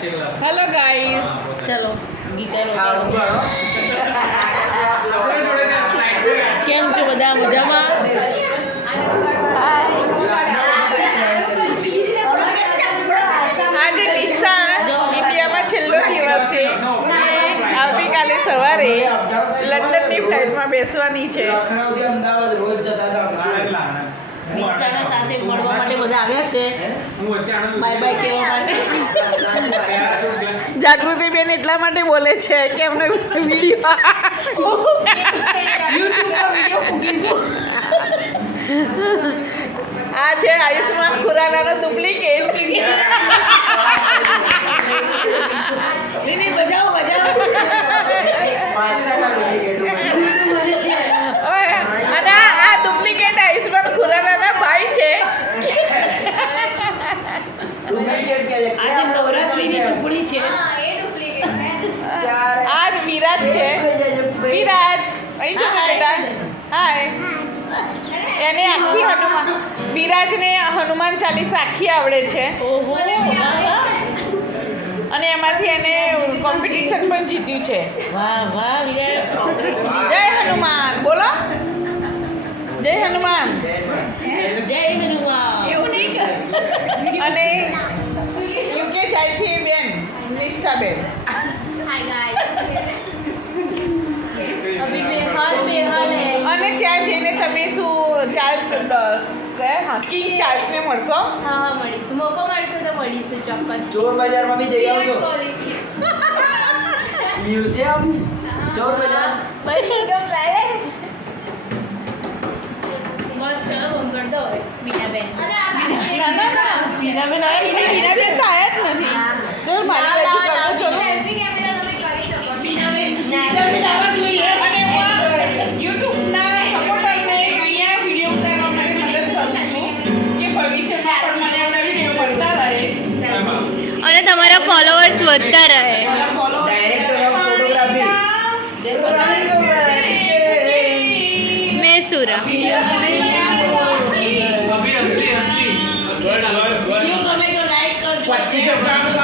Hello guys, ચલો ગીતા કેમ છો બધા? મજામાં? આજે નિષ્ઠા ઇન્ડિયામાં છેલ્લો દિવસ છે. આવતીકાલે સવારે લંડનની ફ્લાઇટમાં બેસવાની છે. નિષ્ઠાના સાથે મળવા માટે બધા આવ્યા છે. બાય બાય કહેવા માટે. જાગૃતિબેન એટલા માટે બોલે છે કે એમને વિડીયો યુટ્યુબમાં વિડીયો મૂકીશું. આ છે આયુષ્માન ખુરાનાનો ડુપ્લિકેટ. નહીં બજાવો બજાવો. અને આ ડુપ્લિકેટ આયુષ્માન ખુરાનાના ભાઈ છે. આજે નવરાત્રીની ટુકડી છે. આજ વિરાજ છે. વિરાજ અહીં જો બેટા. હાય. એને આખી હનુમાન વિરાજને હનુમાન ચાલીસા આખી આવડે છે. અને એમાંથી એને કોમ્પિટિશન પણ જીત્યું છે. વાહ વાહ વિરાજ. જય હનુમાન બોલો. જય હનુમાન. જય હનુમાન. એવું નહીં કર. અને યુકે જાય છે બેન નિષ્ઠાબેન. અને ત્યાં જઈને તમે શું ચાર્લ્સ કિંગ ચાર્લ્સને મળશો? હા મળીશું. મોકો મળશે તો મળીશું ચોક્કસ. ચોર બજારમાં બી જઈ આવજો. મ્યુઝિયમ ચોર બજાર બર્મિંઘમ પેલેસ બસ ચલો ફોન કરતો હોય બીનાબેન. ના ના ના બીનાબેન આવ્યા. બીનાબેન તો આવ્યા જ નથી. ચલો મારી બાજુ કરતો ચલો. સેલ્ફી કેમેરા તમે કરી શકો. બીનાબેન આવવા જોઈએ. અને હું યુટ્યુબના સપોર્ટરને અહીંયા વિડીયો ઉતારવા માટે મદદ કરું છું કે ભવિષ્યમાં પણ મને એમના વિડીયો મળતા રહે અને તમારા ફોલોઅર્સ વધતા રહે. મેસુરા વિડીયો ગમે તો લાઈક કરજો.